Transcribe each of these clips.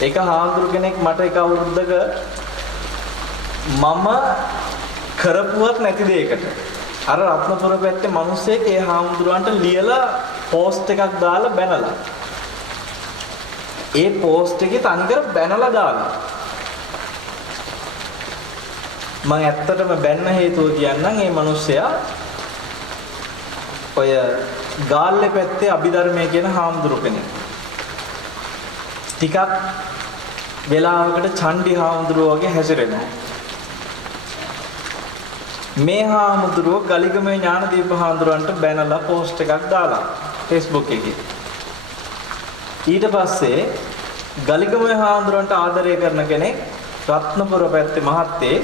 ඒක හාමුදුරු කෙනෙක් මට එක අවුරුද්දක මම කරපුවත් නැති දෙයකට අර රත්නපුර පැත්තේ මිනිස්සෙක් ඒ හාමුදුරුවන්ට ලියලා පෝස්ට් එකක් දාලා බැනලා. ඒ පෝස්ට් එකේ තනිකර බැනලා දාලා. මම ඇත්තටම බැන්න හේතුව කියන්නම් මේ මිනිස්සයා ඔය ගාල්ලේ පැත්තේ අභිධර්මයේ කියන හාමුදුරු කෙනෙක්. ටිකක් වෙලාවකට චණ්ඩි හාමුදුරුවෝ වගේ හැසිරෙනවා. මේ හාමුදුරුවෝ ගලිගමේ ඥානදීප හාමුදුරුවන්ට බැනලා පෝස්ට් එකක් දාලා Facebook එකේ. ඊට පස්සේ ගලිගමේ හාමුදුරුවන්ට ආදරය කරන කෙනෙක් රත්නපුර පැත්තේ මහත්තේ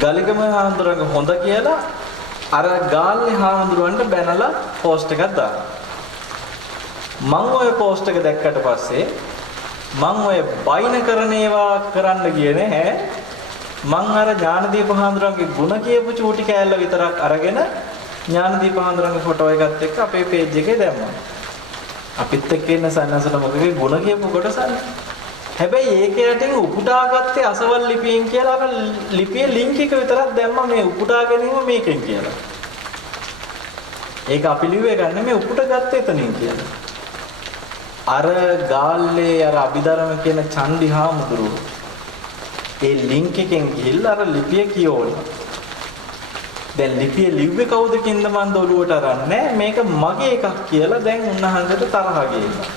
ගලිගමේ හාමුදුරුවන්ගේ හොඳ කියලා අර ගාල්ලේ හාමුදුරුවන්ට බැනලා පෝස්ට් එකක් දාලා. මම ওই පෝස්ට් එක දැක්කට පස්සේ මම ඔය බයින කරන ඒවා කරන්න ගියේ නැහැ. මං අර ඥානදීප හාමුදුරන්ගේ ಗುಣ කියපු චූටි කෑල්ල විතරක් අරගෙන ඥානදීප හාමුදුරන්ගේ ෆොටෝ එකත් එක්ක අපේ පේජ් එකේ දැම්මා. අපිත් එක්ක ඉන්න සන්නසල මොකගේ ಗುಣ කියපු කොටසනේ. හැබැයි ඒක යටින් උපුටාගත්තේ අසවල් ලිපියෙන් කියලා අර ලිපියේ ලින්ක් එක විතරක් දැම්මා මේ උපුටා ගැනීම මේකෙන් කියලා. ඒක අපි ලිව්වේ ගන්න මේ උපුට ගත්තේ එතනින් කියලා. අර ගාල්ලේ අර අභිධර්ම කියන චණ්ඩි හාමුදුරුවෝ ඒ ලින්ක් එකෙන් ගිහිල්ලා අර ලිපිය කියවලා. දැන් ලිපිය ලිව්වේ කවුද කින්ද මන් දොළුවට අරන්නේ මේක මගේ එකක් කියලා දැන් උන්වහන්සේට තරහ ගිහිල්ලා.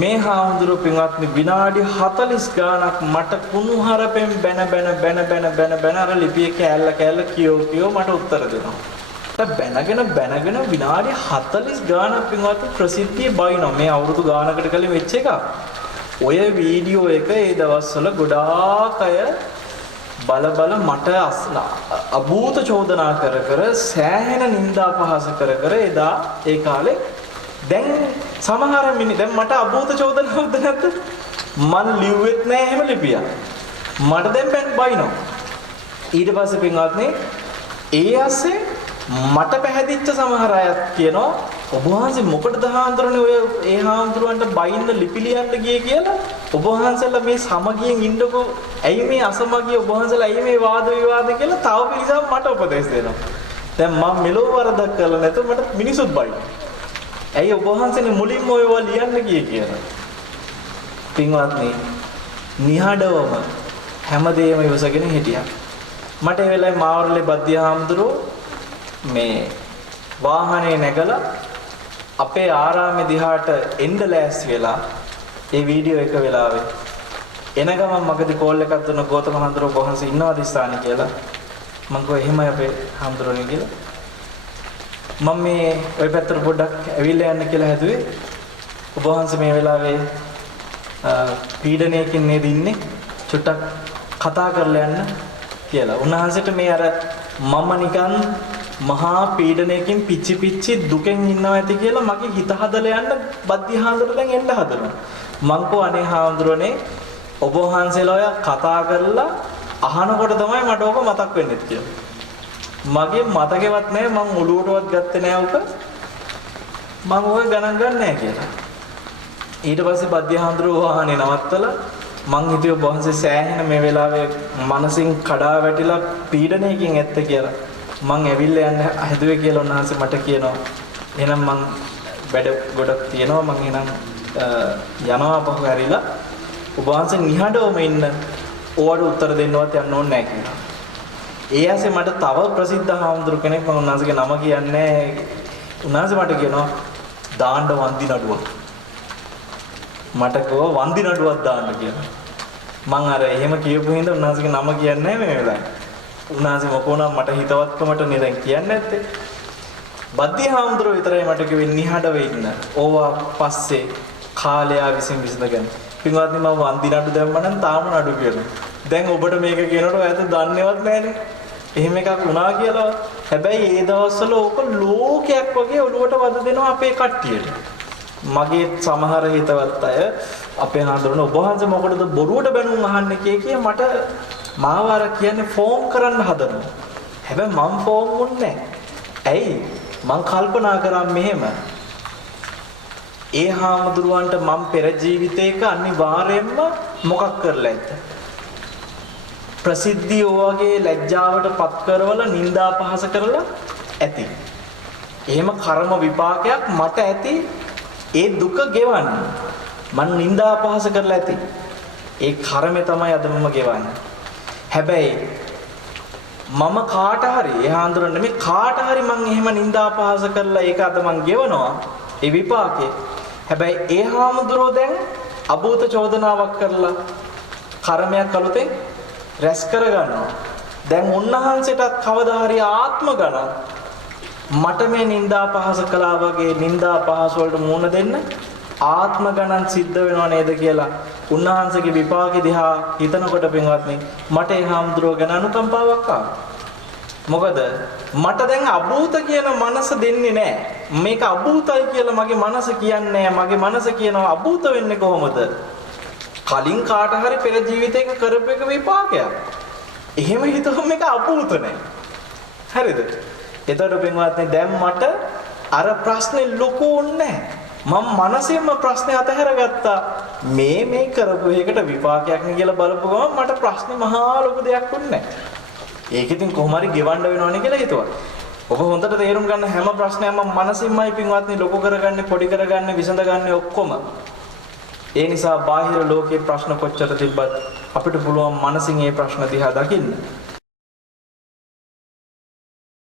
මේ හාමුදුරුවෝ පින්වත්නි විනාඩි 40 ගාණක් මට කුණුහරුපෙන් බැන අර ලිපිය කෑල්ල කියෝ මට උත්තර දෙනවා. බැනගෙන විනාඩි 40 ගාණක් පින්වත්නි ප්‍රසිද්ධිය බයිනවා. මේ අවුරුදු ගාණකට කලින් වෙච්ච එකක්. ඔය වීඩියෝ එක ඒ දවස්වල ගොඩාක් අය බල මට අභූත චෝදනා කර සෑහෙන නින්දා පහස කර එදා ඒ කාලේ දැන් සමහර දැන් මට අභූත චෝදනාවක්ද නැද්ද? මන් ලිව්වෙත් නෑ එහෙම ලිපියක්. මට දැන් බයිනවා. ඊට පස්සේ පින්වත්නි ඒ ඇස්සේ මට පැහැදිච්ච සමහර අයත් කියනවා ඔබ වහන්සේ මොකටද හාමුදුරනේ ඔය ඒ හාමුදුරන්ට බයින්න ලිපි ලියන්න ගියේ කියලා ඔබ වහන්සේලා මේ සමගියෙන් ඉන්නකෝ ඇයි මේ අසමගිය ඔබ වහන්සේලා ඇයි මේ වාද විවාද කියලා තව පිළිසම් මට උපදෙස් දෙනවා. දැන් මම මෙලෝ වරදක් කළා නැතුව මට මිනිසුත් බයිනවා. ඇයි ඔබ වහන්සේනේ මුලින්ම ඔයවා ලියන්න ගියේ කියලා. පින්වත්නි නිහඬවම හැමදේම ඉවසගෙන හිටියා. මට ඒ වෙලාවේ මාවරලේ බද්දිය හාමුදුරුවෝ මේ වාහනේ නැගලා අපේ ආරාමේ දිහාට එන්න ලෑස්ති වෙලා ඒ වීඩියෝ එක වෙලාවේ එන ගමන් මගදී කෝල් එකක් දුන්න ගෞතම හාමුදුරුවෝ කොහොමද ඉන්නවද ස්ථානේ කියලා මම කිව්වා එහෙමයි අපේ හාමුදුරුවනේ කියලා මම මේ ওই පැත්තට පොඩ්ඩක් ඇවිල්ලා යන්න කියලා හැදුවේ ඔබ වහන්සේ මේ වෙලාවේ පීඩනයකින් නේද ඉන්නේ චුට්ටක් කතා කරලා යන්න කියලා උන්වහන්සේට මේ අර මම නිකන් මහා පීඩනයකින් පිච්චි දුකෙන් ඉන්නවා ඇති කියලා මගේ හිත හදලා යන්න බද්දි හාමුදුරුවෝ දැන් එන්න හදනවා. මං කෝ අනේ හාමුදුරුවනේ ඔබ වහන්සේලා ඔය කතා කරලා අහනකොට තමයි මට ඕක මතක් වෙන්නේ කියලා. මගේ මතකෙවත් නැහැ මං ඔළුවටවත් ගත්තේ නැහැ ඕක. මං ඔය ගණන් ගන්න නැහැ කියලා. ඊට පස්සේ බද්දි හාමුදුරුවෝ වාහනේ නවත්තලා මං හිතුවේ ඔබ වහන්සේ සෑහෙන මේ වෙලාවේ මනසින් කඩා වැටිලා පීඩනයකින් ඇත්ත කියලා. මං ඇවිල්ලා යන්න හැදුවේ කියලා උන්වහන්සේ මට කියනවා. එහෙනම් මං වැඩ ගොඩක් තියෙනවා මං එහෙනම් යනවා පහු හැරිලා ඔබ වහන්සේ නිහඬවම ඉන්න ඕවට උත්තර දෙන්නවත් යන්න ඕනේ නැහැ කියලා. ඒ ඇසේ මට තව ප්‍රසිද්ධ හාමුදුරු කෙනෙක් මම උන්වහන්සේගේ නම කියන්නේ උන්වහන්සේ මට කියනවා දාන්න වන්දි නඩුවක්. මට කිව්වා වන්දි නඩුවක් දාන්න කියලා. මං අර එහෙම කියපු හින්දා උන්වහන්සේගේ නම කියන්නේ නැහැ මේ වෙලාවේ. උන්වහන්සේ මොකෝනම් මට හිතවත්කමට නේ දැන් කියන්නේ නැත්තේ. බද්දී හාමුදුරුවෝ විතරයි මට කිව්වේ නිහඬව ඉන්න. ඕවා පස්සේ කාලයා විසින් විසඳගන්න. පින්වත්නි මම වන්දි නඩු දැම්ම නම් තාම නඩු කියනවා. දැන් ඔබට මේක කියනකොට ඔයත් දන්නේවත් නැහනේ. එහෙම එකක් වුණා කියලා. හැබැයි ඒ දවස්වල ඕක ලෝකයක් වගේ ඔළුවට වද දෙනවා අපේ කට්ටියට. මගේ සමහර හිතවත් අය අපේ හාමුදුරනේ ඔබ වහන්සේ මොකටද බොරුවට බැනුම් අහන්නේ කිය මට මාව අර කියන්නේ ෆෝම් කරන්න හදනවා. හැබැයි මම ෆෝම් වුන්නේ නැහැ. ඇයි? මං කල්පනා කරා මෙහෙම. ඒ හාමුදුරුවන්ට මම පෙර ජීවිතයක අනිවාර්යයෙන්ම මොකක් කරලා ඇත්ද? ප්‍රසිද්ධිය වගේ ලැජ්ජාවට පත් කරවලා නිന്ദා පහස කරලා ඇති. එහෙම කර්ම විපාකයක් මට ඇති. ඒ දුක ගෙවන්න මං නිന്ദා පහස කරලා ඇති. ඒ කර්මය තමයි අද මම ගෙවන්නේ. හැබැයි මම කාට හරි හාමුදුරනේ මේ කාට හරි මං එහෙම නිന്ദා පහස කරලා ඒක අද මං ගෙවනවා. ඒ විපාකේ. හැබැයි ඒ හාමුදුරෝ දැන් අභූත චෝදනාවක් කරලා කර්මයක් අලුතෙන් රැස් කරගන්නවා. දැන් උන්වහන්සේටත් කවදා හරි ආත්ම ගණන් මට මේ නිന്ദා පහස කළා වගේ නිന്ദා පහස වලට මුහුණ දෙන්න ආත්ම ගණන් සිද්ධ වෙනව නේද කියලා උන්වහන්සේගේ විපාකෙ දිහා හිතනකොට පින්වත්නි මට ඒ හාමුදුරුවෝ ගැන අනුකම්පාවක් ආවා. මොකද මට දැන් අභූත කියන මනස දෙන්නේ නැහැ. මේක අභූතයි කියලා මගේ මනස කියන්නේ නැහැ. මගේ මනස කියනවා අභූත වෙන්නේ කොහොමද? කලින් කාට හරි පෙර ජීවිතයක කරපු එක විපාකයක්. එහෙම හිතුවම මේක අභූත නැහැ. හරිද? එතකොට පින්වත්නි දැන් මට අර ප්‍රශ්නේ ලොකු නැහැ. මම මනසෙන්ම ප්‍රශ්නේ අතහැරගත්තා. මේ කරපු එකට විපාකයක් නේ කියලා බලපු ගමන් මට ප්‍රශ්නේ මහා ලොකු දෙයක් වුණේ නැහැ. ඒක ඉතින් කොහොම හරි ගෙවන්න වෙනවනේ කියලා හිතුවා. ඔබ හොඳට තේරුම් ගන්න හැම ප්‍රශ්නයක්ම මනසින්මයි පින්වත්නි ලොකු කරගන්නේ, පොඩි කරගන්නේ, විසඳගන්නේ ඔක්කොම. ඒ නිසා බාහිර ලෝකේ ප්‍රශ්න කොච්චර තිබ්බත් අපිට පුළුවන් මනසින් මේ ප්‍රශ්න දිහා දකින්න.